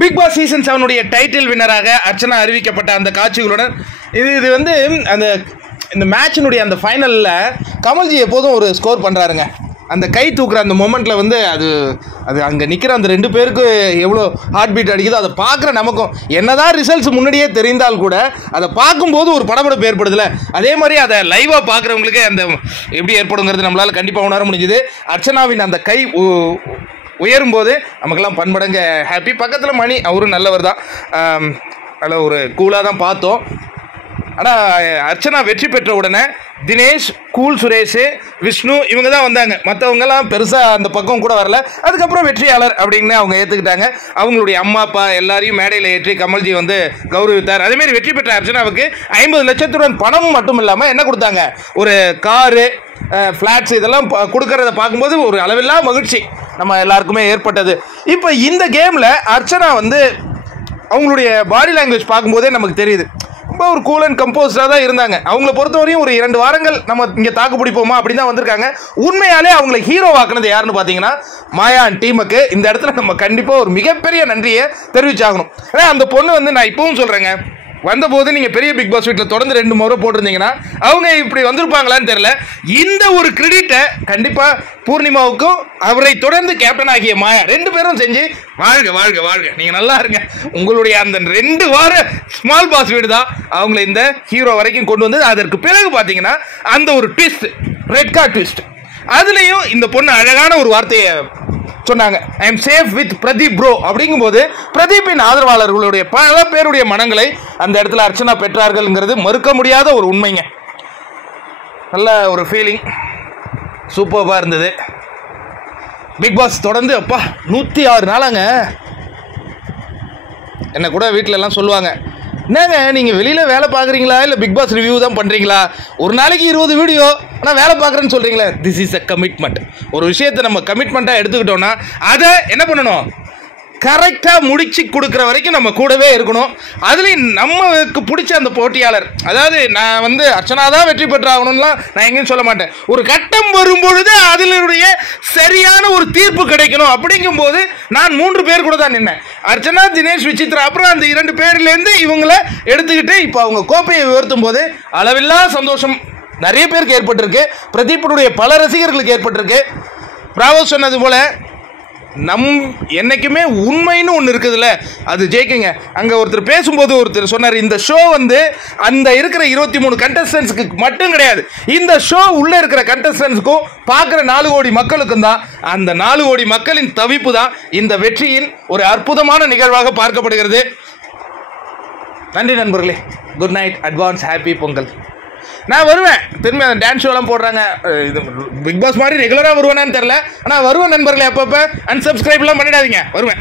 Big Boss season 7 title வின்னராக அர்ச்சனா அறிவிக்கப்பட்ட அந்த காட்சிகளுடன் இது வந்து அந்த இந்த மேட்சினுடைய அந்த ஃபைனலில் கமல்ஜி எப்போதும் ஒரு ஸ்கோர் பண்ணுறாருங்க. அந்த கை தூக்குற அந்த மொமெண்ட்டில் வந்து அது அங்கே நிற்கிற அந்த 2 பேருக்கு எவ்வளோ ஹார்ட் பீட் அடிக்குதோ அதை பார்க்குற நமக்கும் என்னதான் ரிசல்ட்ஸ் முன்னாடியே தெரிந்தால் கூட அதை பார்க்கும்போது ஒரு படபடப்பு ஏற்படுதுல, அதே மாதிரி அதை லைவாக பார்க்குறவங்களுக்கு அந்த எப்படி ஏற்படுங்கிறது நம்மளால் கண்டிப்பாக உணர முடிஞ்சுது. அர்ச்சனாவின் அந்த கை உயரும்போது நமக்கெல்லாம் பன்மடங்க ஹாப்பி. பக்கத்தில் மணி அவரும் நல்லவர் தான், நல்ல ஒரு கூலாக தான் பார்த்தோம். ஆனால் அர்ச்சனா வெற்றி பெற்ற உடனே தினேஷ், கூல் சுரேஷ், விஷ்ணு இவங்க தான் வந்தாங்க. மற்றவங்கெல்லாம் பெருசாக அந்த பக்கம் கூட வரல. அதுக்கப்புறம் வெற்றியாளர் அப்படின்னு அவங்க ஏற்றுக்கிட்டாங்க. அவங்களுடைய அம்மா அப்பா எல்லாரையும் மேடையில் ஏற்றி கமல்ஜி வந்து கௌரவித்தார். அதேமாரி வெற்றி பெற்ற அர்ச்சனாவுக்கு 50 லட்சத்துடன் பணம் மட்டும் இல்லாமல் என்ன கொடுத்தாங்க, ஒரு காரு, ஃப்ளாட்ஸ் இதெல்லாம் கொடுக்கறத பார்க்கும்போது ஒரு அளவில்லா மகிழ்ச்சி நம்ம எல்லாருக்குமே ஏற்பட்டது. இப்போ இந்த கேமில் அர்ச்சனா வந்து அவங்களுடைய பாடி லாங்குவேஜ் பார்க்கும்போதே நமக்கு தெரியுது, ரொம்ப ஒரு கூல் அண்ட் கம்போஸ்டாக தான் இருந்தாங்க. அவங்கள பொறுத்தவரையும் ஒரு 2 வாரங்கள் நம்ம இங்கே தாக்கு பிடிப்போமா அப்படின்னு தான் வந்திருக்காங்க. உண்மையாலே அவங்கள ஹீரோ ஆக்குனது யாருன்னு பார்த்தீங்கன்னா மாயா அண்ட் டீமுக்கு இந்த இடத்துல நம்ம கண்டிப்பாக ஒரு மிகப்பெரிய நன்றியை தெரிவிச்சாகணும். ஏன்னா அந்த பொண்ணு வந்து நான் இப்பவும் சொல்கிறேங்க, வந்தபோது நீங்கள் பெரிய பிக் பாஸ் வீட்டில் தொடர்ந்து 2 முறை போட்டிருந்தீங்கன்னா அவங்க இப்படி வந்திருப்பாங்களான்னு தெரியல. இந்த ஒரு கிரெடிட்டை கண்டிப்பாக பூர்ணிமாவுக்கும் அவரை தொடர்ந்து கேப்டன் ஆகிய மாயா 2 பேரும் செஞ்சு வாழ்க வாழ்க வாழ்க, நீங்கள் நல்லா இருங்க. உங்களுடைய அந்த 2 வார ஸ்மால் பாஸ் வீடு தான் அவங்கள இந்த ஹீரோ வரைக்கும் கொண்டு வந்தது. அதற்கு பிறகு பார்த்தீங்கன்னா அந்த ஒரு ட்விஸ்ட், ரெட் கார்ட் ட்விஸ்ட், அதுலேயும் இந்த பொண்ணு அழகான ஒரு வார்த்தையை சொன்னாங்க, I am safe with Pradeep bro. அப்படிங்கும்போது பிரதீப்பின் ஆதரவாளர்களுடைய பல பேருடைய மனங்களை அந்த இடத்துல அர்ச்சனா பெற்றார்கள்ங்கிறது மறுக்க முடியாத ஒரு உண்மைங்க. நல்ல ஒரு ஃபீலிங், சூப்பராக இருந்தது. பிக் பாஸ் தொடர்ந்து அப்பா 106 நாளாங்க. என்ன கூட வீட்டில எல்லாம் சொல்லுவாங்க, என்னங்க நீங்கள் வெளியில் வேலை பார்க்குறீங்களா இல்லை பிக் பாஸ் ரிவ்யூ தான் பண்ணுறீங்களா, ஒரு நாளைக்கு 20 வீடியோ ஆனால் வேலை பார்க்குறேன்னு சொல்கிறீங்களே. This is a commitment. ஒரு விஷயத்தை நம்ம கமிட்மெண்ட்டாக எடுத்துக்கிட்டோம்னா அதை என்ன பண்ணணும், கரெக்டாக முடிச்சு கொடுக்குற வரைக்கும் நம்ம கூடவே இருக்கணும். அதுலேயும் நமக்கு பிடிச்ச அந்த போட்டியாளர், அதாவது நான் வந்து அர்ச்சனா தான் வெற்றி பெற்றாகணும்லாம் நான் எங்கேயும் சொல்ல மாட்டேன். ஒரு கட்டம் வரும்பொழுது அதிலுடைய சரியான ஒரு தீர்ப்பு கிடைக்கணும். அப்படிங்கும்போது நான் 3 பேர் கூட தான் நின்னேன், அர்ச்சனா, தினேஷ், விசித்ரா. அப்புறம் அந்த 2 பேர்லேருந்து இவங்களை எடுத்துக்கிட்டு இப்போ அவங்க கோப்பையை உயர்த்தும் போது அளவில்லா சந்தோஷம் நிறைய பேருக்கு ஏற்பட்டிருக்கு. பிரதீப்பனுடைய பல ரசிகர்களுக்கு ஏற்பட்டிருக்கு. பிராவோ சொன்னது போல என்னைக்குமே உண்மைன்னு ஒன்று இருக்குதுல்ல, அது ஜெயிக்குங்க. அங்கே ஒருத்தர் பேசும்போது ஒருத்தர் சொன்னார், இந்த ஷோ வந்து அந்த இருக்கிற 23 கண்டஸ்டன்ஸுக்கு மட்டும் கிடையாது, இந்த ஷோ உள்ளே இருக்கிற கண்டஸ்டன்ஸுக்கும் பார்க்குற 4 கோடி மக்களுக்கும் தான். அந்த 4 கோடி மக்களின் தவிப்பு தான் இந்த வெற்றியின் ஒரு அற்புதமான நிகழ்வாக பார்க்கப்படுகிறது. நன்றி நண்பர்களே, good night, advance happy Pongal. நான் வருவேன், திரும்பி அந்த டான்ஸ் ஷோலாம் போடுறாங்க, இது பிக் பாஸ் மாதிரி ரெகுலராக வருவேனான்னு தெரில, ஆனால் வருவேன் நண்பர்களே. அப்பப்போ அன்சப்ஸ்கிரைப்லாம் பண்ணிடாதீங்க, வருவேன்.